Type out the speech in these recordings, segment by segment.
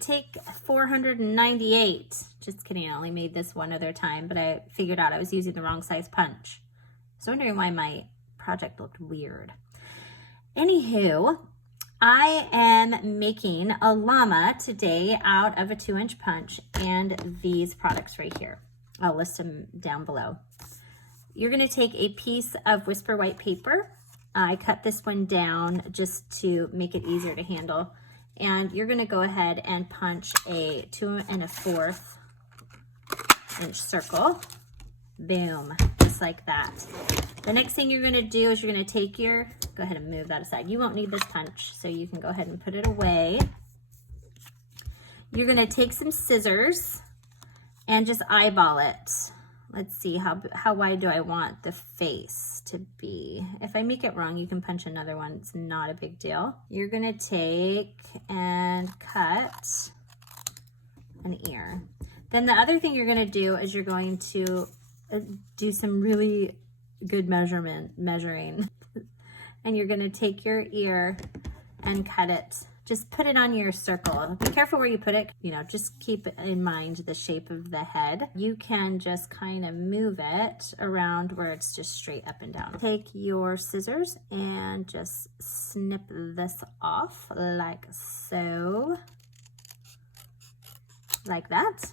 Take 498. Just kidding, I only made this one other time, but I figured out I was using the wrong size punch. I was wondering why my project looked weird. Anywho, I am making a llama today out of a 2-inch punch and these products right here. I'll list them down below. You're gonna take a piece of Whisper White paper. I cut this one down just to make it easier to handle. And you're gonna go ahead and punch a 2 1/4 inch circle. Boom, just like that. The next thing you're gonna do is you're gonna take your, go ahead and move that aside. You won't need this punch, so you can go ahead and put it away. You're gonna take some scissors and just eyeball it. Let's see, how wide do I want the face to be? If I make it wrong, you can punch another one. It's not a big deal. You're gonna take and cut an ear. Then the other thing you're gonna do is you're going to do some really good measuring. And you're gonna take your ear and cut it. Just put it on your circle. Be careful where you put it. You know, just keep in mind the shape of the head. You can just kind of move it around where it's just straight up and down. Take your scissors and just snip this off like so. Like that.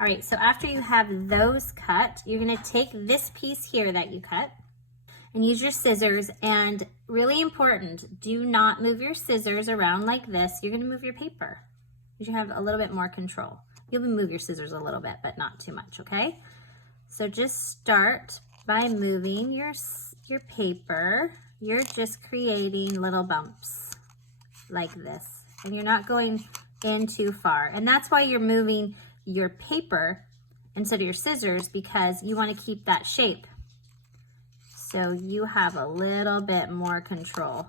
All right, so after you have those cut, you're gonna take this piece here that you cut and use your scissors, and really important, do not move your scissors around like this. You're gonna move your paper. You should have a little bit more control. You'll move your scissors a little bit, but not too much, okay? So just start by moving your paper. You're just creating little bumps like this, and you're not going in too far. And that's why you're moving your paper instead of your scissors, because you wanna keep that shape. So you have a little bit more control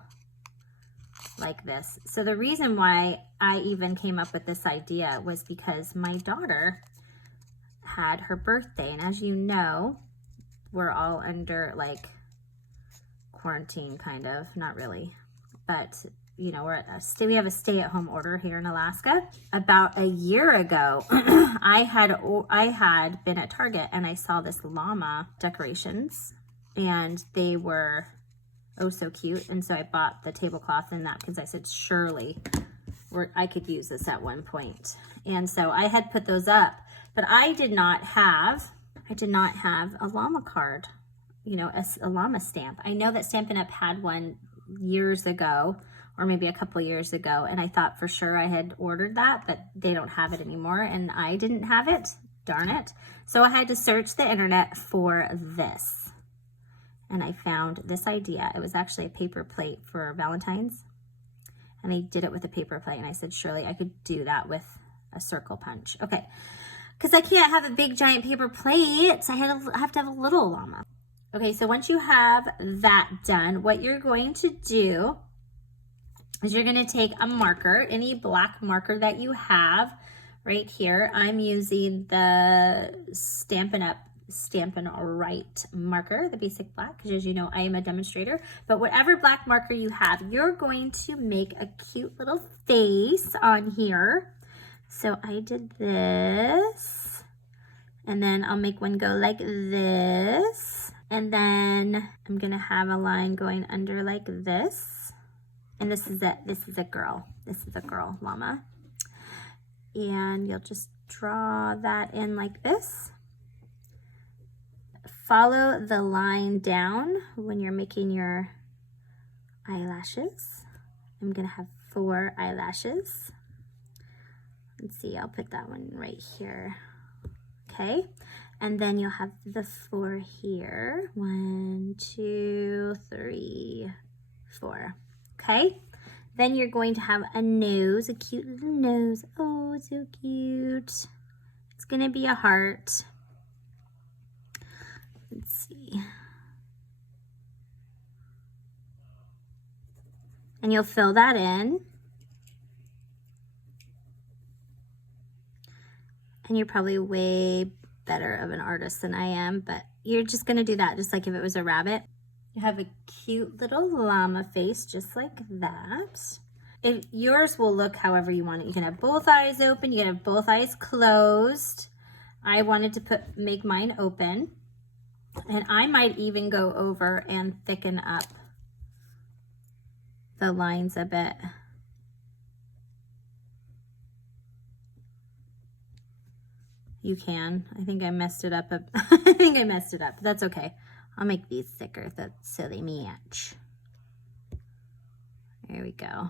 like this. So the reason why I even came up with this idea was because my daughter had her birthday. And as you know, we're all under like quarantine kind of, not really, but you know, we have a stay-at-home order here in Alaska. About a year ago, I had been at Target and I saw this llama decorations, and they were oh so cute. And so I bought the tablecloth and napkins. I said, surely I could use this at one point. And so I had put those up, but I did not have a llama card, you know, a llama stamp. I know that Stampin' Up! Had one years ago, or maybe a couple years ago, and I thought for sure I had ordered that, but they don't have it anymore, and I didn't have it, darn it. So I had to search the internet for this. And I found this idea. It was actually a paper plate for Valentine's. And they did it with a paper plate. And I said, surely I could do that with a circle punch. Okay, because I can't have a big giant paper plate. I have to have a little llama. Okay, so once you have that done, what you're going to do is you're gonna take a marker, any black marker that you have right here. I'm using the Stampin' Right marker, the basic black, because as you know, I am a demonstrator. But whatever black marker you have, you're going to make a cute little face on here. So I did this, and then I'll make one go like this. And then I'm gonna have a line going under like this. And this is a girl llama. And you'll just draw that in like this. Follow the line down when you're making your eyelashes. I'm gonna have 4 eyelashes. Let's see, I'll put that one right here. Okay, and then you'll have the 4 here. 1, 2, 3, 4. Okay, then you're going to have a nose, a cute little nose. Oh, so cute. It's gonna be a heart. Let's see. And you'll fill that in. And you're probably way better of an artist than I am, but you're just gonna do that just like if it was a rabbit. You have a cute little llama face just like that. Yours will look however you want it. You can have both eyes open, you can have both eyes closed. I wanted to make mine open, and I might even go over and thicken up the lines a bit. You can. I think I messed it up. I think I messed it up, but that's okay. I'll make these thicker so they match. There we go.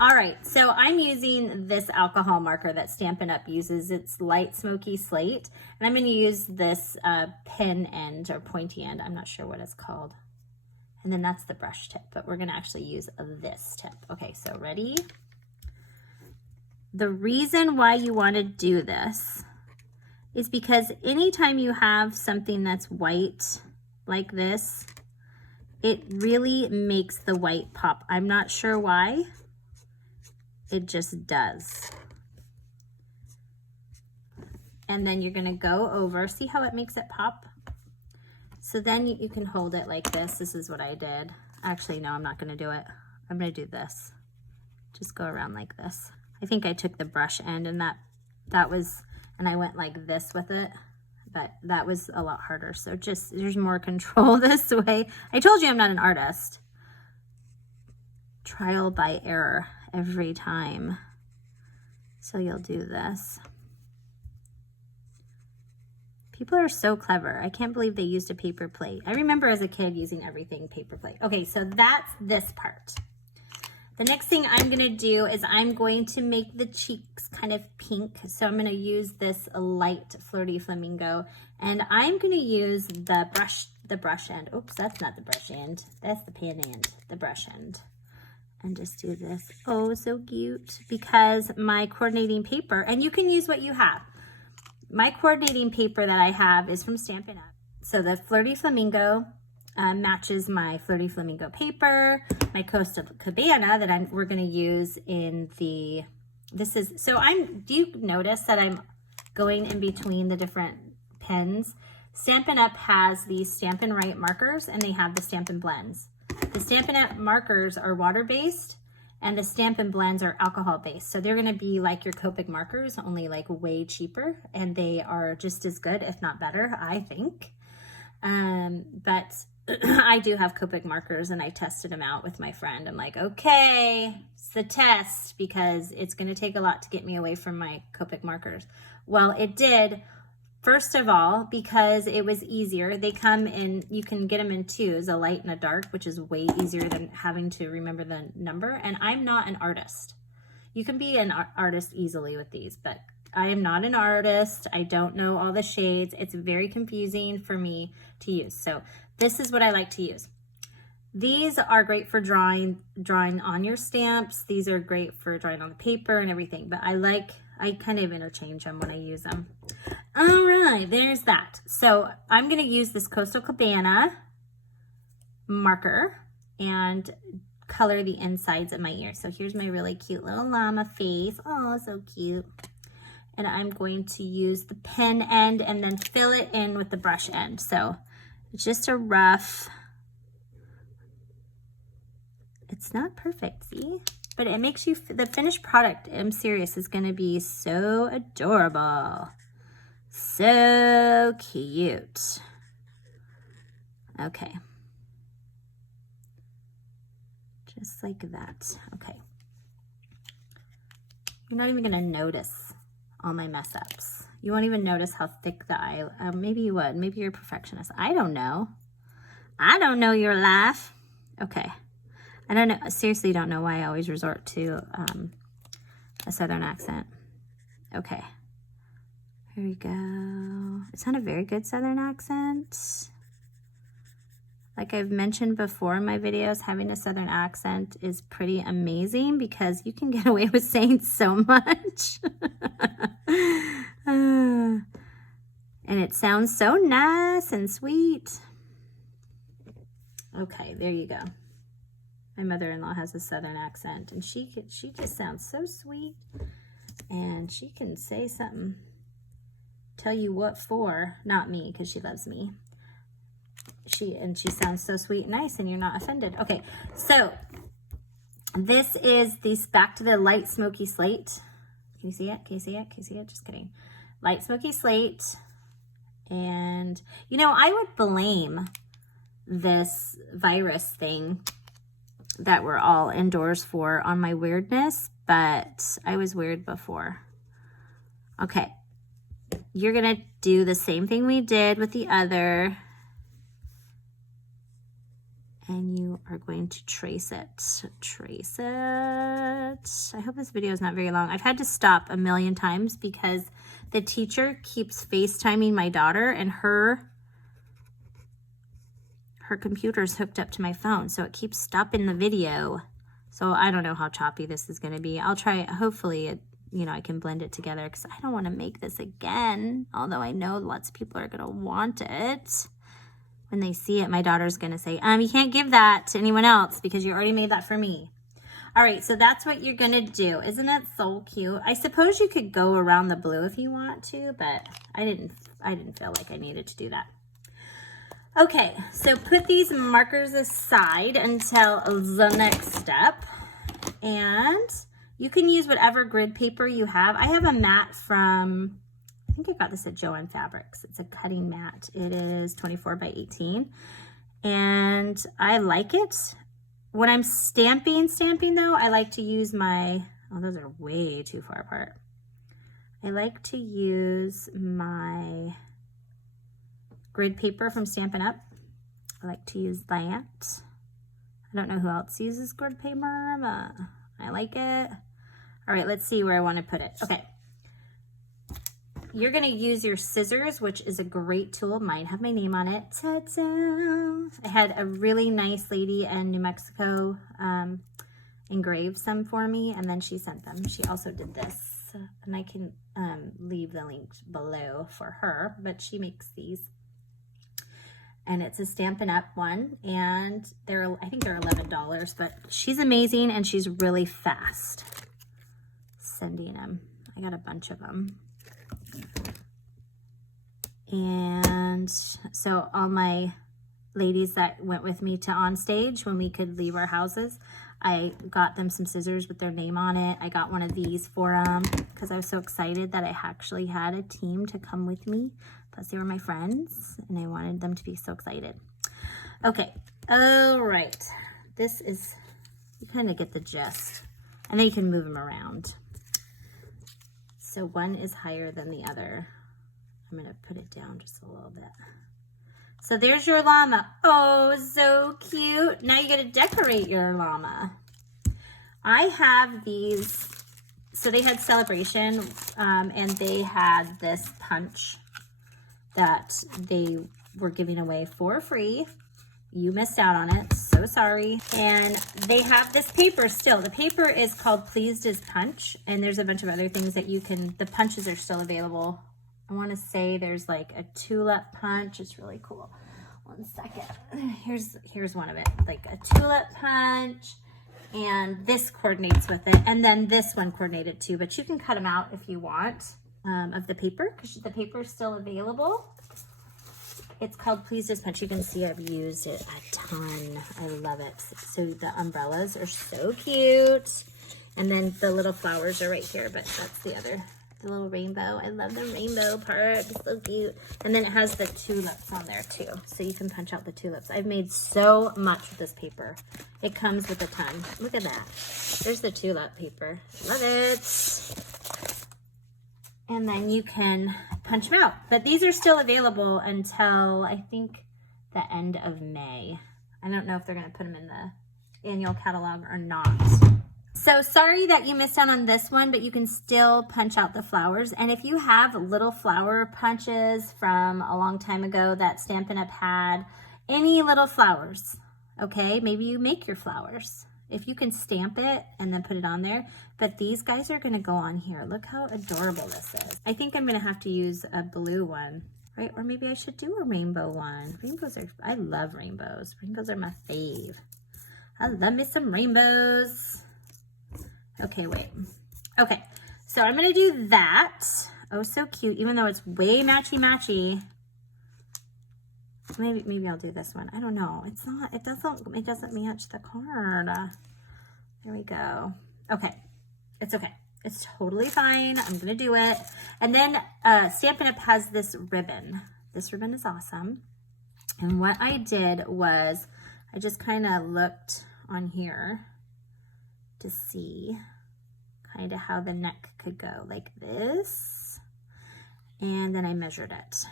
All right, so I'm using this alcohol marker that Stampin' Up! Uses. It's light Smoky Slate, and I'm going to use this pin end or pointy end. I'm not sure what it's called. And then that's the brush tip, but we're going to actually use this tip. Okay, so ready? The reason why you want to do this is because anytime you have something that's white like this, it really makes the white pop. I'm not sure why. It just does. And then you're gonna go over, see how it makes it pop? So then you can hold it like this. This is what I did. Actually, no, I'm not gonna do it. I'm gonna do this. Just go around like this. I think I took the brush end and and I went like this with it, but that was a lot harder. So just, there's more control this way. I told you I'm not an artist. Trial by error every time. So you'll do this. People are so clever. I can't believe they used a paper plate. I remember as a kid using everything paper plate. Okay, so that's this part. The next thing I'm gonna do is I'm going to make the cheeks kind of pink. So I'm gonna use this light Flirty Flamingo, and I'm gonna use the brush end. Oops, that's not the brush end. That's the pen end, the brush end. And just do this. Oh, so cute. Because my coordinating paper, and you can use what you have. My coordinating paper that I have is from Stampin' Up! So the Flirty Flamingo matches my Flirty Flamingo paper, my Coastal Cabana that we're going to use in the, do you notice that I'm going in between the different pens? Stampin' Up! Has these Stampin' Write markers, and they have the Stampin' Blends. The Stampin' Up! Markers are water-based, and the Stampin' Blends are alcohol-based. So they're gonna be like your Copic markers, only like way cheaper, and they are just as good, if not better, I think. But I do have Copic markers, and I tested them out with my friend. I'm like, okay, it's the test, because it's gonna take a lot to get me away from my Copic markers. Well, it did. First of all, because it was easier. They come in, you can get them in twos, a light and a dark, which is way easier than having to remember the number. And I'm not an artist. You can be an artist easily with these, but I am not an artist. I don't know all the shades. It's very confusing for me to use. So this is what I like to use. These are great for drawing on your stamps. These are great for drawing on the paper and everything, but I kind of interchange them when I use them. All right, there's that. So I'm going to use this Coastal Cabana marker and color the insides of my ears. So here's my really cute little llama face. Oh, so cute. And I'm going to use the pen end and then fill it in with the brush end. So it's just a rough, it's not perfect, see? But it makes you, the finished product, I'm serious, is going to be so adorable. So cute. Okay. Just like that. Okay. You're not even going to notice all my mess ups. You won't even notice how thick the eye, maybe you would. Maybe you're a perfectionist. I don't know. I don't know your life. Okay. I don't know. I seriously don't know why I always resort to a Southern accent. Okay. Here we go. It's not a very good Southern accent. Like I've mentioned before in my videos, having a Southern accent is pretty amazing because you can get away with saying so much. And it sounds so nice and sweet. Okay, there you go. My mother-in-law has a Southern accent, and she just sounds so sweet, and she can say something, tell you what for, not me, because she loves me. She sounds so sweet and nice, and you're not offended. Okay, so This is this back to the light smoky slate. Can you see it? Can you see it? Can you see it? Just kidding. Light smoky slate. And, you know, I would blame this virus thing that we're all indoors for on my weirdness, but I was weird before. Okay. You're going to do the same thing we did with the other. And you are going to trace it. Trace it. I hope this video is not very long. I've had to stop a million times because the teacher keeps FaceTiming my daughter, and her computer's hooked up to my phone, so it keeps stopping the video. So I don't know how choppy this is going to be. I'll try it. Hopefully it, you know, I can blend it together because I don't want to make this again, although I know lots of people are going to want it. When they see it, my daughter's going to say, you can't give that to anyone else because you already made that for me. All right, so that's what you're going to do. Isn't that so cute? I suppose you could go around the blue if you want to, but I didn't feel like I needed to do that. Okay, so put these markers aside until the next step. And you can use whatever grid paper you have. I have a mat from, I think I got this at Joann Fabrics. It's a cutting mat. It is 24 by 18. And I like it. When I'm stamping though, I like to use my, oh, those are way too far apart. I like to use my grid paper from Stampin' Up. I like to use that. I don't know who else uses grid paper, but I like it. All right, let's see where I want to put it. Okay. You're going to use your scissors, which is a great tool. Mine have my name on it. Ta-da! I had a really nice lady in New Mexico engrave some for me, and then she sent them. She also did this, and I can leave the link below for her, but she makes these. And it's a Stampin' Up one, and I think they're $11, but she's amazing, and she's really fast sending them. I got a bunch of them. And so all my ladies that went with me to on stage when we could leave our houses, I got them some scissors with their name on it. I got one of these for them because I was so excited that I actually had a team to come with me. Plus they were my friends and I wanted them to be so excited. Okay, all right. This is, you kind of get the gist. And then you can move them around. So one is higher than the other. I'm going to put it down just a little bit. So there's your llama. Oh, so cute. Now you got to decorate your llama. I have these. So they had Celebration, and they had this punch that they were giving away for free. You missed out on it. So sorry. And they have this paper still. The paper is called Pleased as Punch, and there's a bunch of other things that you can, the punches are still available. I want to say there's like a tulip punch. It's really cool. One second. Here's one of it. Like a tulip punch, and this coordinates with it. And then this one coordinated too, but you can cut them out if you want of the paper because the paper is still available. It's called Pleased as Punch. You can see I've used it a ton. I love it. So the umbrellas are so cute. And then the little flowers are right here, but that's the little rainbow. I love the rainbow part. It's so cute. And then it has the tulips on there too. So you can punch out the tulips. I've made so much with this paper. It comes with a ton. Look at that. There's the tulip paper. Love it. And then you can punch them out. But these are still available until I think the end of May. I don't know if they're going to put them in the annual catalog or not. So sorry that you missed out on this one, but you can still punch out the flowers. And if you have little flower punches from a long time ago that Stampin' Up! Had, any little flowers, okay? Maybe you make your flowers. If you can stamp it and then put it on there. But these guys are going to go on here. Look how adorable this is. I think I'm going to have to use a blue one, right? Or maybe I should do a rainbow one. Rainbows are, I love rainbows. Rainbows are my fave. I love me some rainbows. Okay, wait. Okay, so I'm gonna do that. Oh, so cute, even though it's way matchy-matchy. Maybe I'll do this one. I don't know. It's not, it doesn't match the card. There we go. Okay, it's okay. It's totally fine. I'm gonna do it. And then Stampin' Up! Has this ribbon. This ribbon is awesome. And what I did was I just kind of looked on here to see kind of how the neck could go, like this. And then I measured it.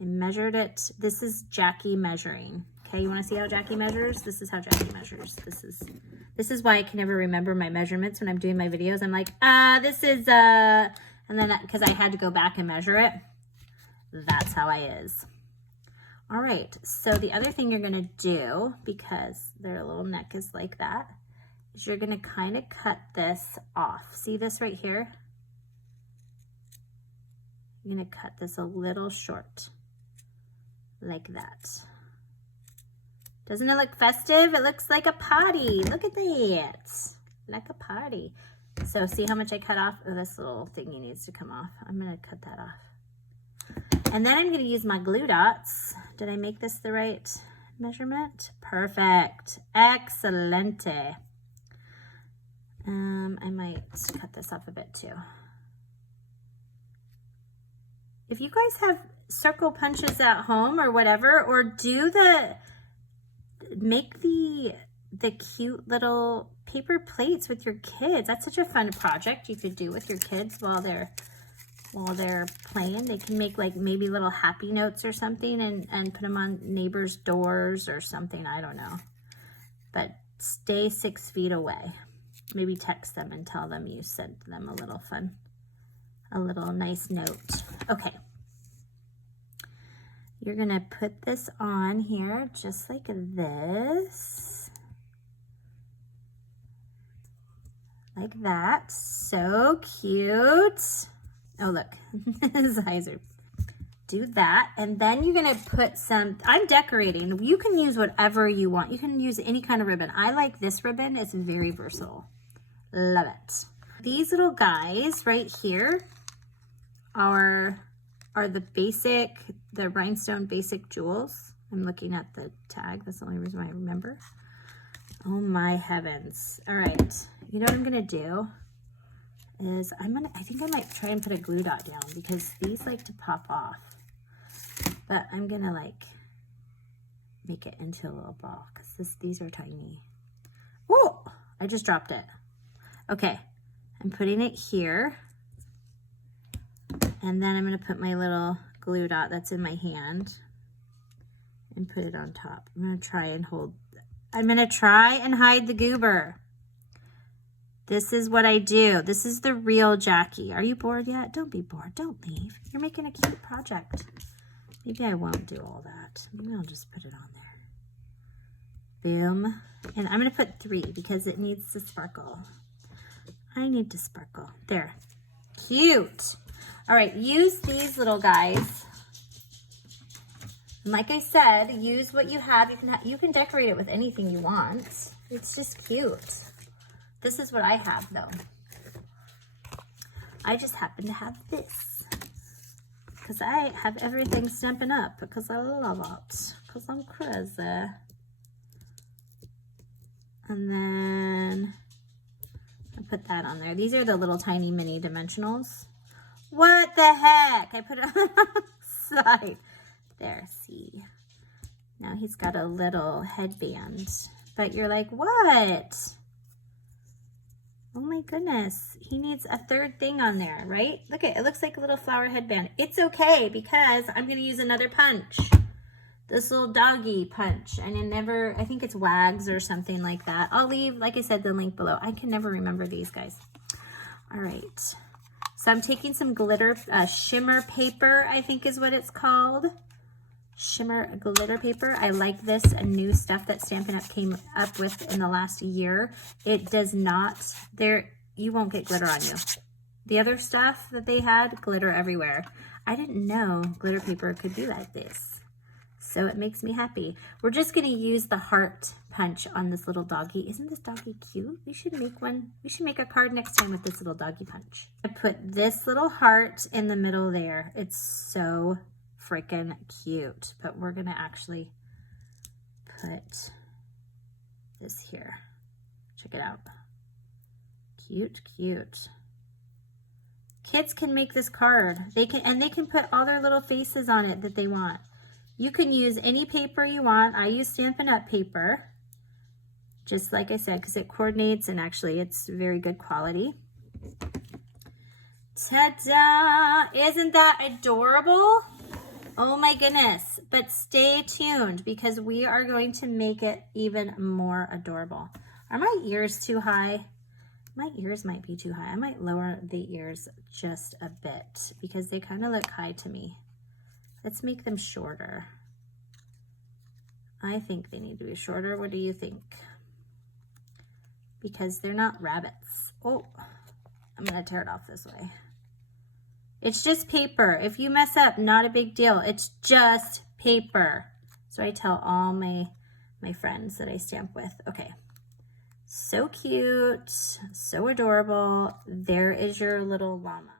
I measured it. This is Jacquee measuring. Okay, you want to see how Jacquee measures? This is how Jacquee measures. This is why I can never remember my measurements when I'm doing my videos. I'm like, this is, and then because I had to go back and measure it, that's how I is. All right, so the other thing you're gonna do, because their little neck is like that, is you're gonna kind of cut this off. See this right here? You're gonna cut this a little short, like that. Doesn't it look festive? It looks like a party. Look at that, like a party. So see how much I cut off? Oh, this little thingy needs to come off. I'm gonna cut that off. And then I'm gonna use my glue dots. Did I make this the right measurement? Perfect, excelente. I might cut this off a bit too. If you guys have circle punches at home or whatever, or make the cute little paper plates with your kids. That's such a fun project you could do with your kids while they're playing. They can make like maybe little happy notes or something and put them on neighbors' doors or something. I don't know. But stay 6 feet away. Maybe text them and tell them you sent them a little nice note. Okay. You're gonna put this on here just like this. Like that. So cute. Oh, look, his eyes are, do that. And then you're gonna put some, I'm decorating. You can use whatever you want. You can use any kind of ribbon. I like this ribbon, it's very versatile. Love it. These little guys right here are the rhinestone basic jewels. I'm looking at the tag, that's the only reason why I remember. Oh my heavens. All right, you know what I'm gonna do? Is I think I might try and put a glue dot down because these like to pop off. But I'm gonna like make it into a little ball because these are tiny. Whoa! I just dropped it. Okay, I'm putting it here. And then I'm gonna put my little glue dot that's in my hand and put it on top. I'm gonna try and hide the goober. This is what I do. This is the real Jacquee. Are you bored yet? Don't be bored. Don't leave. You're making a cute project. Maybe I won't do all that. Maybe I'll just put it on there. Boom. And I'm going to put 3 because it needs to sparkle. I need to sparkle. There. Cute. All right. Use these little guys. And like I said, use what you have. You can decorate it with anything you want. It's just cute. This is what I have though. I just happen to have this because I have everything Stampin' Up because I love it, because I'm crazy. And then I put that on there. These are the little tiny mini dimensionals. What the heck? I put it on the side. There, see. Now he's got a little headband, but you're like, what? Oh my goodness, he needs a 3rd thing on there, right? Look at it, looks like a little flower headband. It's okay because I'm gonna use another punch. This little doggy punch, and I think it's Wags or something like that. I'll leave, like I said, the link below. I can never remember these guys. All right, so I'm taking some glitter, shimmer paper, I think is what it's called. Shimmer glitter paper. I like this new stuff that Stampin' Up! Came up with in the last year. It does not, you won't get glitter on you. The other stuff that they had, glitter everywhere. I didn't know glitter paper could be like this. So it makes me happy. We're just gonna use the heart punch on this little doggy. Isn't this doggy cute? We should make one. We should make a card next time with this little doggy punch. I put this little heart in the middle there. It's so freaking cute, but we're gonna actually put this here. Check it out. Cute, cute. Kids can make this card. They can put all their little faces on it that they want. You can use any paper you want. I use Stampin' Up! Paper, just like I said, because it coordinates and actually it's very good quality. Ta-da! Isn't that adorable? Oh my goodness. But stay tuned because we are going to make it even more adorable. Are my ears too high? My ears might be too high. I might lower the ears just a bit because they kind of look high to me. Let's make them shorter. I think they need to be shorter. What do you think? Because they're not rabbits. Oh, I'm going to tear it off this way. It's just paper. If you mess up, not a big deal. It's just paper. So I tell all my friends that I stamp with. Okay. So cute, so adorable. There is your little llama.